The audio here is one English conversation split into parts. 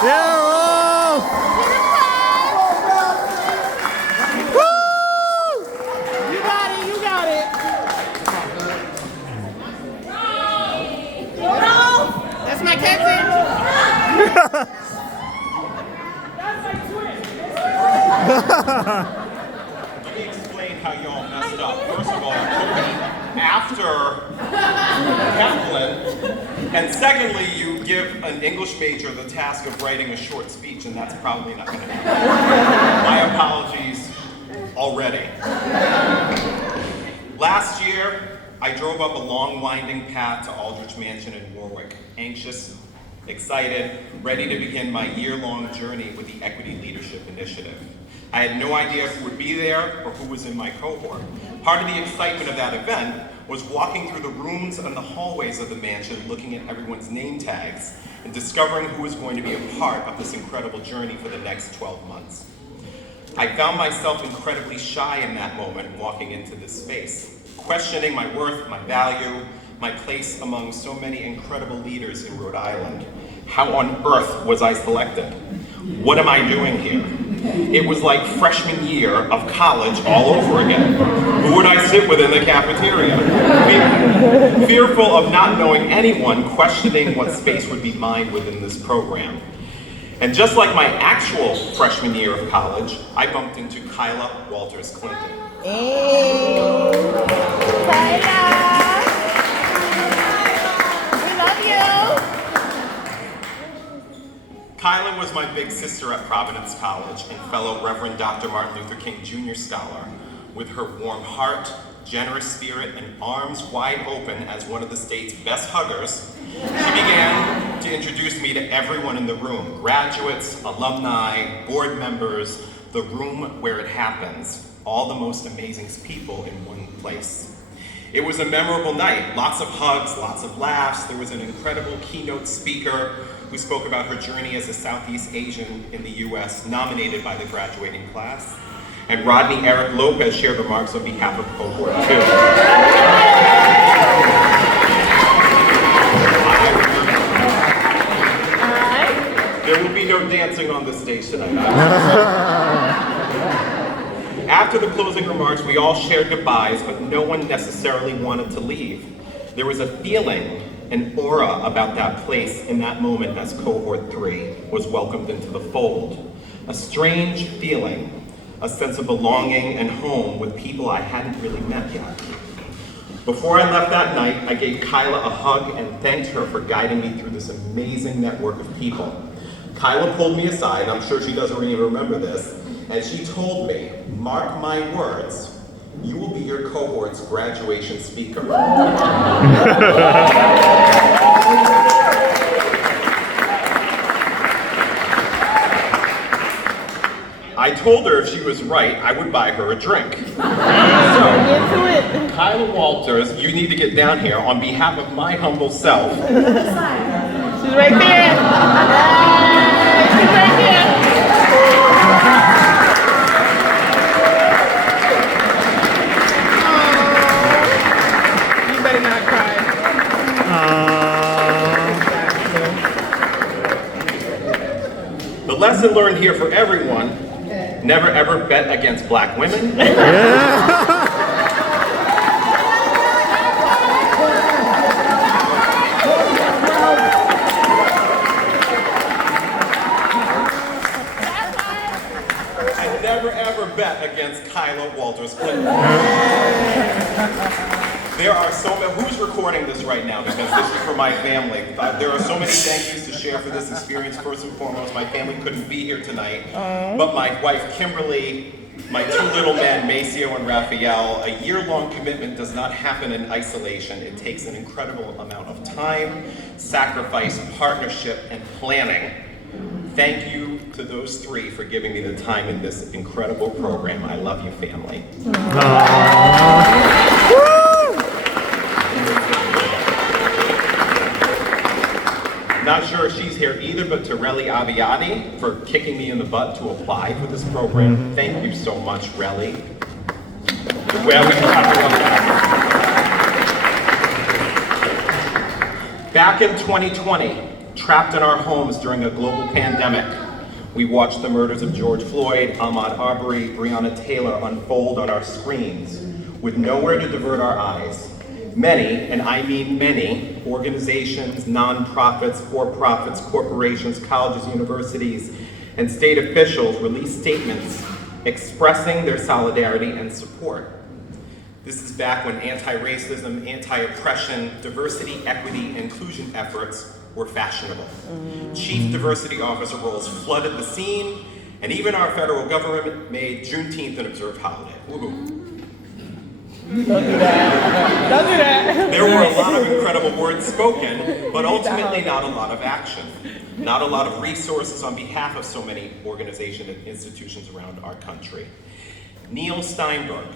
Yeah, Ralph! Woo! You got it, you got it. Ralph! That's my cousin. Let me explain how y'all messed up. First of all, you took me after Kaplan, and secondly, you give an English major the task of writing a short speech, and that's probably not going to happen. My apologies already. Last year, I drove up a long, winding path to Aldrich Mansion in Warwick, anxious, excited, ready to begin my year-long journey with the Equity Leadership Initiative. I had no idea who would be there or who was in my cohort. Part of the excitement of that event was walking through the rooms and the hallways of the mansion, looking at everyone's name tags and discovering who was going to be a part of this incredible journey for the next 12 months. I found myself incredibly shy in that moment walking into this space, questioning my worth, my value, my place among so many incredible leaders in Rhode Island. How on earth was I selected? What am I doing here? It was like freshman year of college all over again. Who would I sit with in the cafeteria? Fearful of not knowing anyone, questioning what space would be mine within this program. And just like my actual freshman year of college, I bumped into Kyla Walters Clinton. Hey, Kyla. We love you. Kyla was my big sister at Providence College and fellow Reverend Dr. Martin Luther King Jr. scholar. With her warm heart, generous spirit, and arms wide open as one of the state's best huggers, she began to introduce me to everyone in the room, graduates, alumni, board members, the room where it happens, all the most amazing people in one place. It was a memorable night, lots of hugs, lots of laughs. There was an incredible keynote speaker who spoke about her journey as a Southeast Asian in the US, nominated by the graduating class. And Rodney Eric Lopez shared remarks on behalf of Cohort 2. There will be no dancing on the stage tonight. After the closing remarks, we all shared goodbyes, but no one necessarily wanted to leave. There was a feeling, an aura about that place in that moment as Cohort 3 was welcomed into the fold. A strange feeling, a sense of belonging and home with people I hadn't really met yet. Before I left that night, I gave Kyla a hug and thanked her for guiding me through this amazing network of people. Kyla pulled me aside, I'm sure she doesn't even remember this, and she told me, mark my words, you will be your cohort's graduation speaker. I told her if she was right, I would buy her a drink. So, Kyla Walters, you need to get down here on behalf of my humble self. She's right there. She's right there. You better not cry. The lesson learned here for everyone, never ever bet against black women. And never ever bet against Kyla Walters Clinton. There are so many, who's recording this right now? Because this is for my family. There are so many thank yous to share for this experience. First and foremost, my family couldn't be here tonight, but my wife Kimberly, my two little men, Maceo and Raphael. A year-long commitment does not happen in isolation. It takes an incredible amount of time, sacrifice, partnership, and planning. Thank you to those three for giving me the time in this incredible program. I love you, family. Not sure if she's here either, but Torelli Aviati for kicking me in the butt to apply for this program. Thank you so much, Relly. Back in 2020, Trapped in our homes during a global pandemic, we watched the murders of George Floyd, Ahmaud Arbery, Breonna Taylor unfold on our screens with nowhere to divert our eyes. Many, and I mean many, organizations, nonprofits, for-profits, corporations, colleges, universities, and state officials released statements expressing their solidarity and support. This is back when anti-racism, anti-oppression, diversity, equity, inclusion efforts were fashionable. Chief diversity officer roles flooded the scene, and even our federal government made Juneteenth an observed holiday. Woohoo. Don't do that. Don't do that. There were a lot of incredible words spoken, but ultimately not a lot of action. Not a lot of resources on behalf of so many organizations and institutions around our country. Neil Steinberg,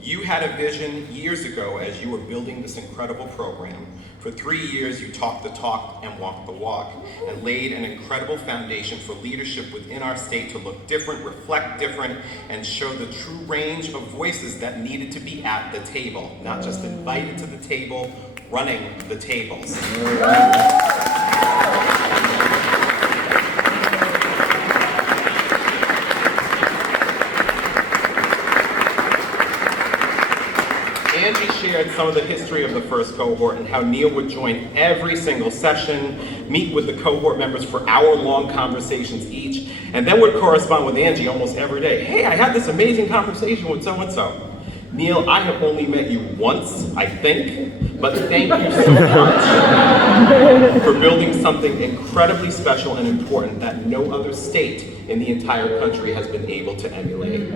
you had a vision years ago as you were building this incredible program. For 3 years, you talked the talk and walked the walk, and laid an incredible foundation for leadership within our state to look different, reflect different, and show the true range of voices that needed to be at the table, not just invited to the table, running the tables. Angie shared some of the history of the first cohort and how Neil would join every single session, meet with the cohort members for hour-long conversations each, and then would correspond with Angie almost every day. Hey, I had this amazing conversation with so-and-so. Neil, I have only met you once, I think, but thank you so much for building something incredibly special and important that no other state in the entire country has been able to emulate.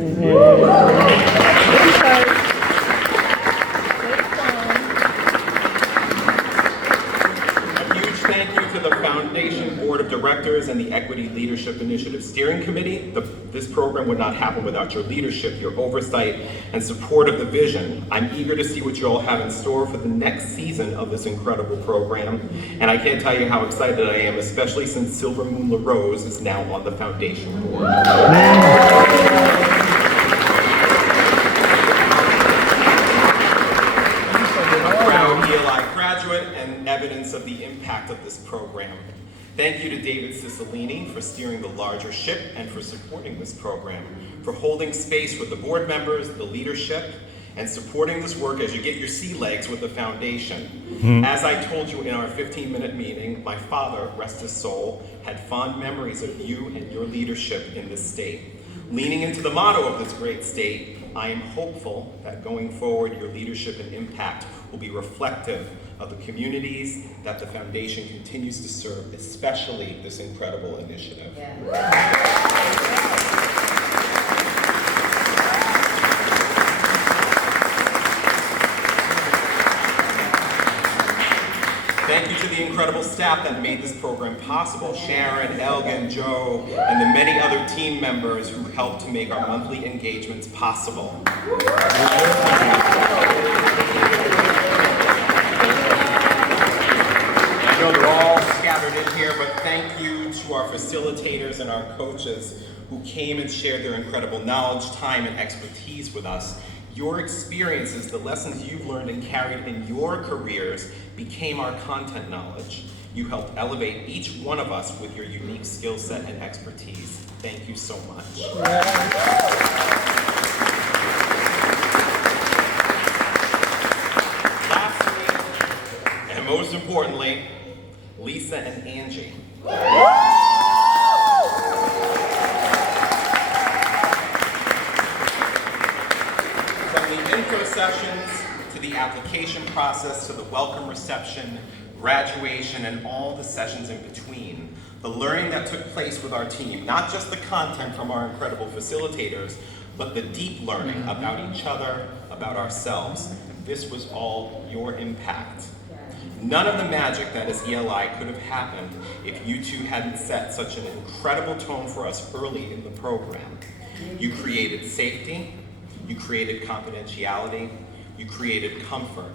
Board of Directors and the Equity Leadership Initiative Steering Committee. This program would not happen without your leadership, your oversight, and support of the vision. I'm eager to see what you all have in store for the next season of this incredible program, and I can't tell you how excited I am, especially since Silver Moon LaRose is now on the foundation board. Graduate and evidence of the impact of this program. Thank you to David Cicilline for steering the larger ship and for supporting this program, for holding space with the board members, the leadership, and supporting this work as you get your sea legs with the foundation. As I told you in our 15-minute meeting, my father, rest his soul, had fond memories of you and your leadership in this state. Leaning into the motto of this great state, I am hopeful that going forward, your leadership and impact will be reflective of the communities that the foundation continues to serve, especially this incredible initiative. Thank you to the incredible staff that made this program possible, Sharon, Elgin, Joe, and the many other team members who helped to make our monthly engagements possible. I know they're all scattered in here, but thank you to our facilitators and our coaches who came and shared their incredible knowledge, time, and expertise with us. Your experiences, the lessons you've learned and carried in your careers became our content knowledge. You helped elevate each one of us with your unique skill set and expertise. Thank you so much. Lastly, and most importantly, Lisa and Angie. Intro sessions, to the application process, to the welcome reception, graduation, and all the sessions in between. The learning that took place with our team, not just the content from our incredible facilitators, but the deep learning about each other, about ourselves. This was all your impact. None of the magic that is ELI could have happened if you two hadn't set such an incredible tone for us early in the program. You created safety, you created confidentiality, you created comfort.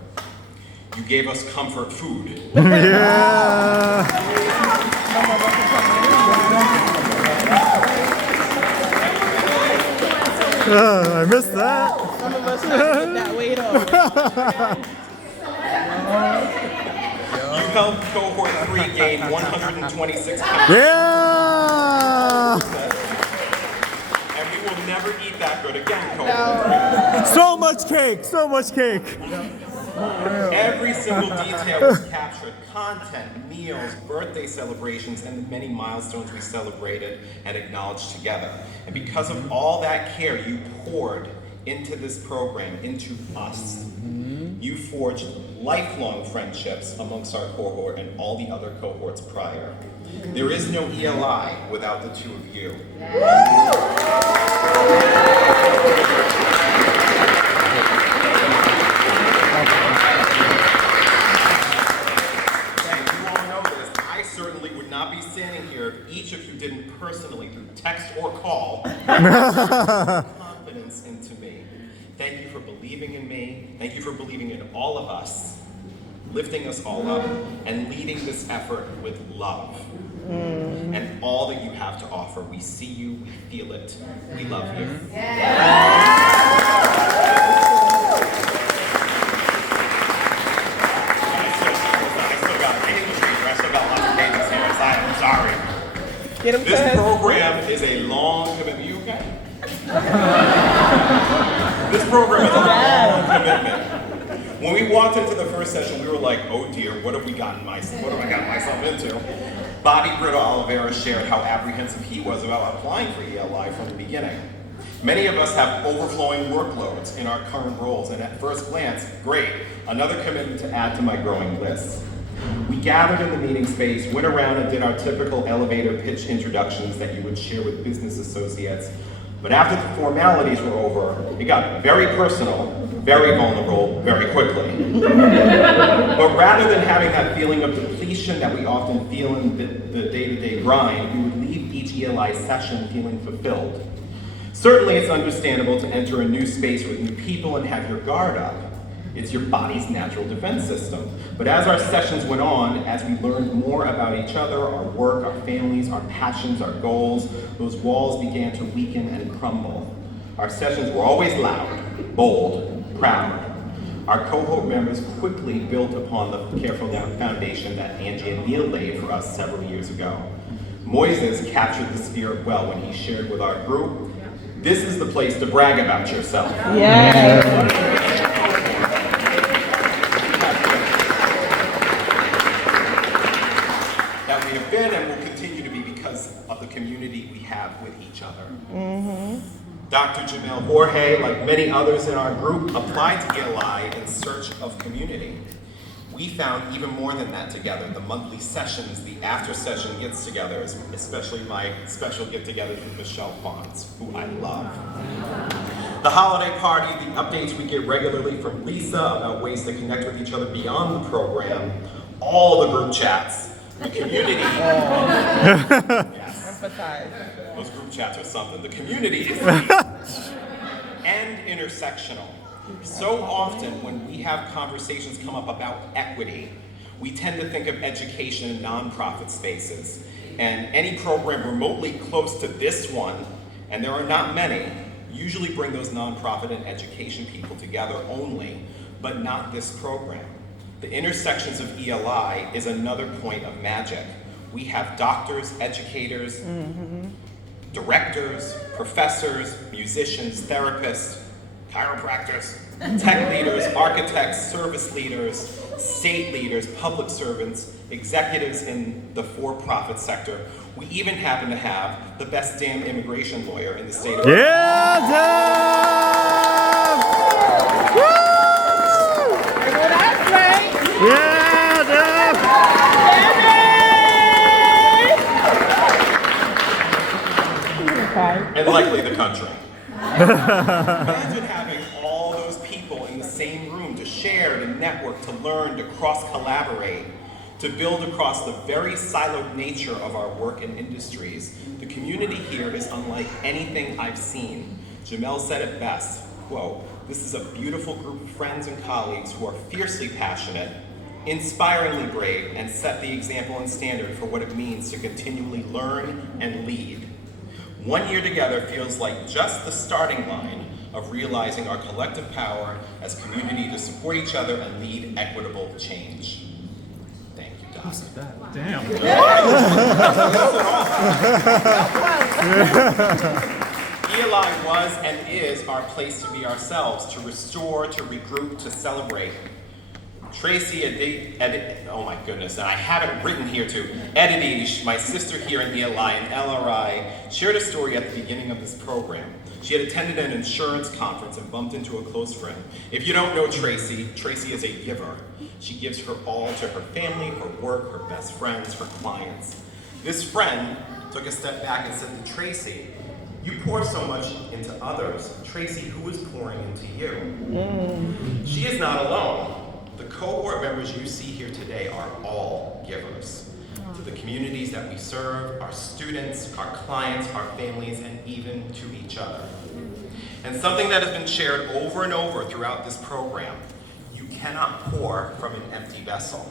You gave us comfort food. Yeah! I missed that. Some of us have to get that weight off. You helped Cohort 3 gain 126 pounds. Yeah! And we will never eat that good again, Cohort 3. So much cake, so much cake. Every single detail was captured. Content, meals, birthday celebrations, and the many milestones we celebrated and acknowledged together. And because of all that care you poured into this program, into us, you forged lifelong friendships amongst our cohort and all the other cohorts prior. There is no ELI without the two of you. Each of you didn't personally, through text or call, confidence into me. Thank you for believing in me. Thank you for believing in all of us, lifting us all up, and leading this effort with love. And all that you have to offer. We see you, we feel it. We love you. This program is a long commitment. You okay? This program is a long commitment. When we walked into the first session, we were like, oh dear, what have I gotten myself into? Bobby Brito Oliveira shared how apprehensive he was about applying for ELI from the beginning. Many of us have overflowing workloads in our current roles, and at first glance, great, another commitment to add to my growing list. We gathered in the meeting space, went around and did our typical elevator pitch introductions that you would share with business associates. But after the formalities were over, it got very personal, very vulnerable, very quickly. But rather than having that feeling of depletion that we often feel in the day-to-day grind, we would leave each ELI session feeling fulfilled. Certainly it's understandable to enter a new space with new people and have your guard up. It's your body's natural defense system. But as our sessions went on, as we learned more about each other, our work, our families, our passions, our goals, those walls began to weaken and crumble. Our sessions were always loud, bold, proud. Our cohort members quickly built upon the careful foundation that Angie and Neil laid for us several years ago. Moises captured the spirit well when he shared with our group, this is the place to brag about yourself. Yeah. Community we have with each other. Dr. Jamel Jorge, like many others in our group, applied to ELI in search of community. We found even more than that together. The monthly sessions, the after-session gets-togethers, especially my special get-together with Michelle Fonz, who I love. The holiday party, the updates we get regularly from Lisa about ways to connect with each other beyond the program, all the group chats, the community. Yes. Those group chats are something. The community is and intersectional. So often when we have conversations come up about equity, we tend to think of education in nonprofit spaces. And any program remotely close to this one, and there are not many, usually bring those nonprofit and education people together only, but not this program. The intersections of ELI is another point of magic. We have doctors, educators, directors, professors, musicians, therapists, chiropractors, tech leaders, architects, service leaders, state leaders, public servants, executives in the for-profit sector. We even happen to have the best damn immigration lawyer in the state of Yeah, Deb! Woo! That's right. Yeah, Deb! and likely the country. Imagine having all those people in the same room to share, to network, to learn, to cross-collaborate, to build across the very siloed nature of our work and industries. The community here is unlike anything I've seen. Jamel said it best, quote, "This is a beautiful group of friends and colleagues who are fiercely passionate, inspiringly brave, and set the example and standard for what it means to continually learn and lead. 1 year together feels like just the starting line of realizing our collective power as community to support each other and lead equitable change." Thank you. Damn. ELI was and is our place to be ourselves, to restore, to regroup, to celebrate. Tracy oh my goodness, and I have it written here too. Edidish, my sister here in ELI and LRI, shared a story at the beginning of this program. She had attended an insurance conference and bumped into a close friend. If you don't know Tracy, Tracy is a giver. She gives her all to her family, her work, her best friends, her clients. This friend took a step back and said to Tracy, "You pour so much into others. Tracy, who is pouring into you?" She is not alone. The cohort members you see here today are all givers. To the communities that we serve, our students, our clients, our families, and even to each other. And something that has been shared over and over throughout this program, you cannot pour from an empty vessel.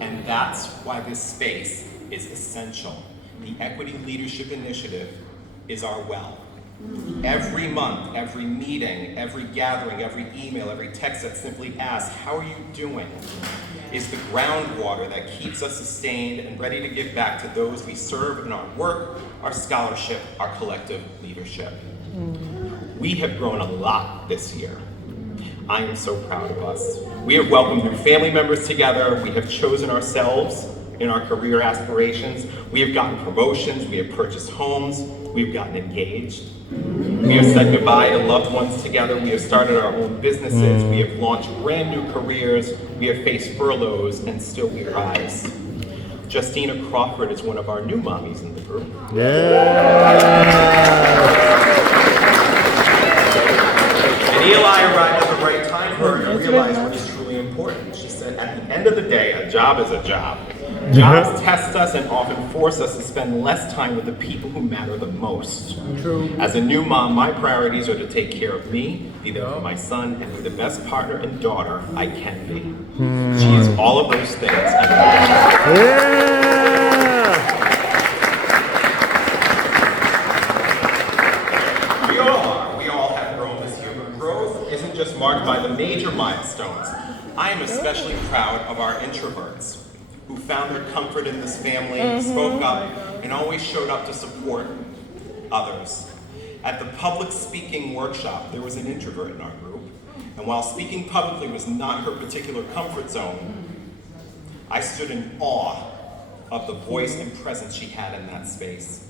And that's why this space is essential. The Equity Leadership Initiative is our well. Every month, every meeting, every gathering, every email, every text that simply asks, "How are you doing?" is the groundwater that keeps us sustained and ready to give back to those we serve in our work, our scholarship, our collective leadership. We have grown a lot this year. I am so proud of us. We have welcomed new family members together. We have chosen ourselves in our career aspirations. We have gotten promotions. We have purchased homes. We've gotten engaged. We have said goodbye to loved ones together. We have started our own businesses. We have launched brand new careers. We have faced furloughs, and still we rise. Justina Crawford is one of our new mommies in the group. And Eli arrived at the right time for her to realize what is truly important. She said, "At the end of the day, a job is a job. Jobs test us and often force us to spend less time with the people who matter the most. True. As a new mom, my priorities are to take care of me, be there for my son, and be the best partner and daughter I can be." She is all of those things. We all are. We all have grown this year, but growth isn't just marked by the major milestones. I am especially proud of our introverts, who found their comfort in this family, spoke up, and always showed up to support others. At the public speaking workshop, there was an introvert in our group, and while speaking publicly was not her particular comfort zone, I stood in awe of the voice and presence she had in that space.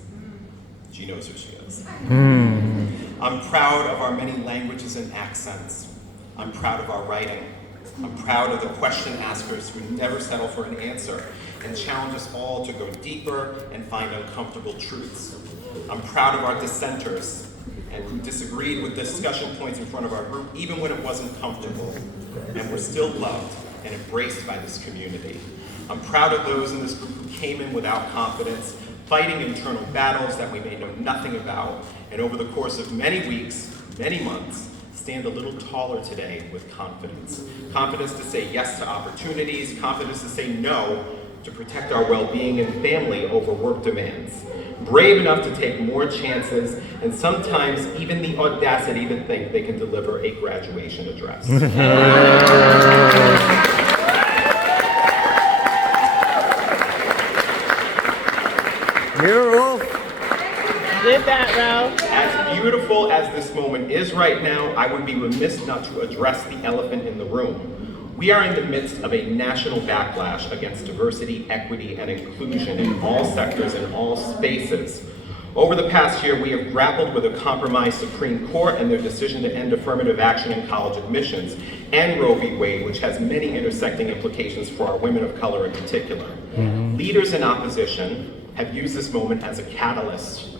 She knows who she is. I'm proud of our many languages and accents. I'm proud of our writing. I'm proud of the question askers who never settle for an answer and challenge us all to go deeper and find uncomfortable truths. I'm proud of our dissenters and who disagreed with discussion points in front of our group even when it wasn't comfortable and were still loved and embraced by this community. I'm proud of those in this group who came in without confidence, fighting internal battles that we may know nothing about, and over the course of many weeks, many months, stand a little taller today with confidence. Confidence to say yes to opportunities, confidence to say no to protect our well-being and family over work demands. Brave enough to take more chances, and sometimes even the audacity to think they can deliver a graduation address. Here, Ralph. Did that, Ralph. As beautiful as this moment is right now, I would be remiss not to address the elephant in the room. We are in the midst of a national backlash against diversity, equity, and inclusion in all sectors and all spaces. Over the past year, we have grappled with a compromised Supreme Court and their decision to end affirmative action in college admissions, and Roe v. Wade, which has many intersecting implications for our women of color in particular. Leaders in opposition have used this moment as a catalyst.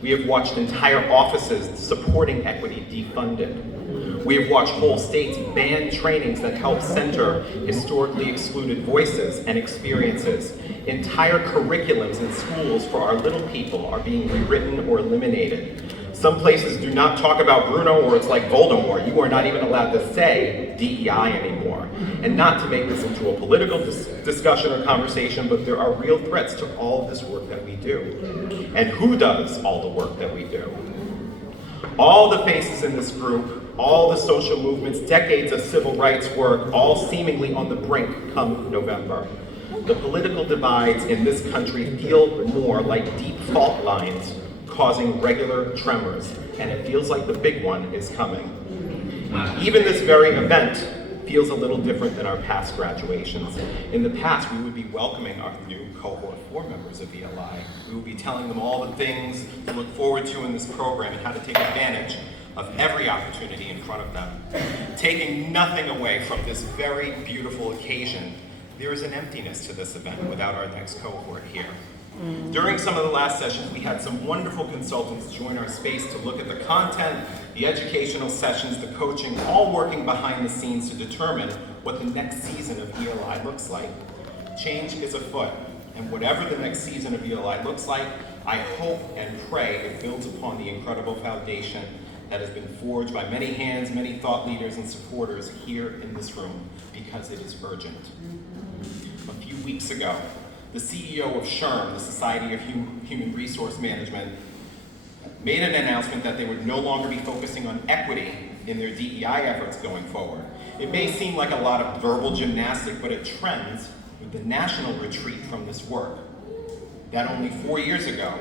We have watched entire offices supporting equity defunded. We have watched whole states ban trainings that help center historically excluded voices and experiences. Entire curriculums in schools for our little people are being rewritten or eliminated. Some places do not talk about Bruno, or it's like Voldemort. You are not even allowed to say DEI anymore. And not to make this into a political discussion or conversation, but there are real threats to all of this work that we do. And who does all the work that we do? All the faces in this group, all the social movements, decades of civil rights work, all seemingly on the brink come November. The political divides in this country feel more like deep fault lines causing regular tremors, and it feels like the big one is coming. Even this very event feels a little different than our past graduations. In the past, we would be welcoming our new Cohort 4 members of ELI. We would be telling them all the things to look forward to in this program and how to take advantage of every opportunity in front of them. Taking nothing away from this very beautiful occasion, there is an emptiness to this event without our next cohort here. During some of the last sessions, we had some wonderful consultants join our space to look at the content, the educational sessions, the coaching, all working behind the scenes to determine what the next season of ELI looks like. Change is afoot, and whatever the next season of ELI looks like, I hope and pray it builds upon the incredible foundation that has been forged by many hands, many thought leaders and supporters here in this room, because it is urgent. A few weeks ago, the CEO of SHRM, the Society of Human Resource Management, made an announcement that they would no longer be focusing on equity in their DEI efforts going forward. It may seem like a lot of verbal gymnastics, but it trends with the national retreat from this work that only 4 years ago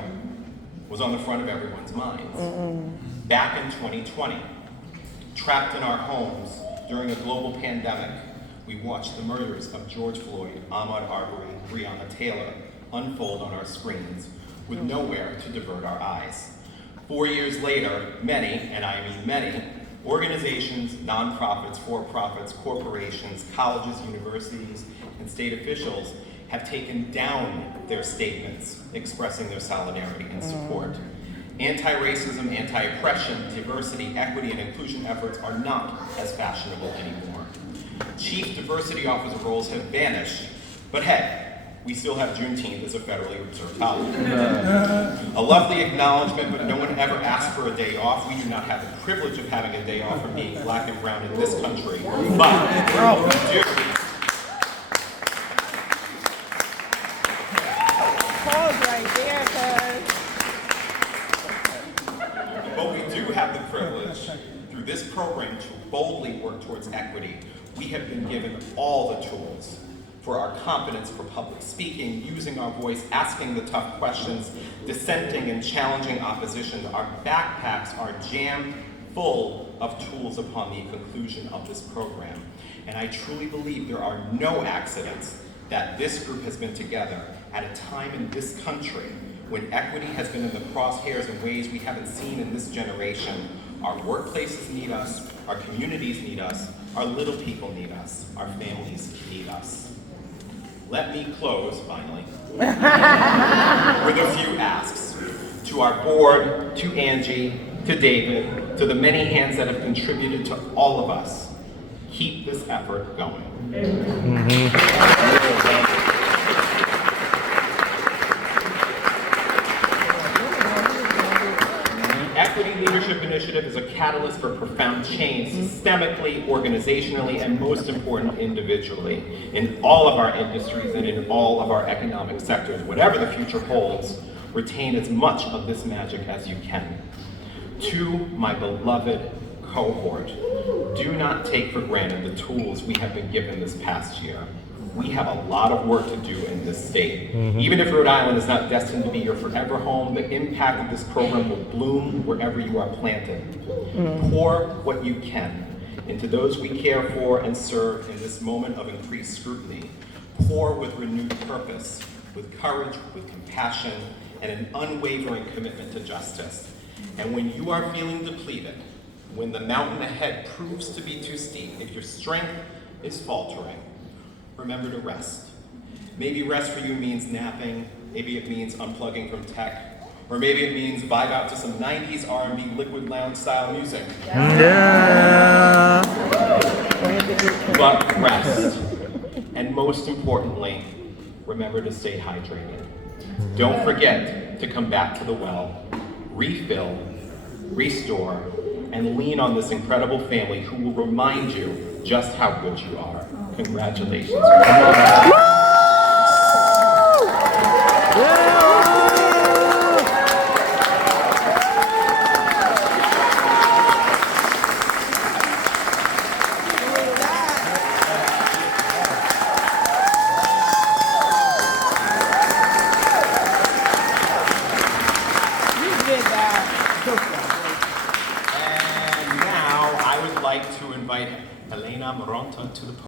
was on the front of everyone's minds. Back in 2020, trapped in our homes during a global pandemic, we watched the murders of George Floyd, Ahmaud Arbery, Breonna Taylor unfold on our screens with nowhere to divert our eyes. 4 years later, many, and I mean many, organizations, nonprofits, for-profits, corporations, colleges, universities, and state officials have taken down their statements expressing their solidarity and support. Anti-racism, anti-oppression, diversity, equity, and inclusion efforts are not as fashionable anymore. Chief diversity officer roles have vanished, but hey, we still have Juneteenth as a federally observed holiday. A lovely acknowledgement, but no one ever asked for a day off. We do not have the privilege of having a day off from being black and brown in this country, but we do. Pause right there, cuz. But we do have the privilege, through this program, to boldly work towards equity. We have been given all the tools for our competence for public speaking, using our voice, asking the tough questions, dissenting and challenging opposition. Our backpacks are jammed full of tools upon the conclusion of this program. And I truly believe there are no accidents that this group has been together at a time in this country when equity has been in the crosshairs in ways we haven't seen in this generation. Our workplaces need us, our communities need us, our little people need us, our families need us. Let me close, finally, with a few asks. To our board, to Angie, to David, to the many hands that have contributed to all of us, keep this effort going. Equity Leadership Initiative is a catalyst for profound change, systemically, organizationally, and most important, individually, in all of our industries and in all of our economic sectors. Whatever the future holds, retain as much of this magic as you can. To my beloved cohort, do not take for granted the tools we have been given this past year. We have a lot of work to do in this state. Even if Rhode Island is not destined to be your forever home, the impact of this program will bloom wherever you are planted. Pour what you can into those we care for and serve in this moment of increased scrutiny. Pour with renewed purpose, with courage, with compassion, and an unwavering commitment to justice. And when you are feeling depleted, when the mountain ahead proves to be too steep, if your strength is faltering, remember to rest. Maybe rest for you means napping, maybe it means unplugging from tech, or maybe it means vibe out to some 90s R&B liquid lounge style music. Yeah. But rest. And most importantly, remember to stay hydrated. Don't forget to come back to the well, refill, restore, and lean on this incredible family who will remind you just how good you are. Congratulations. And now I would like to invite Elena Moronta to the podium.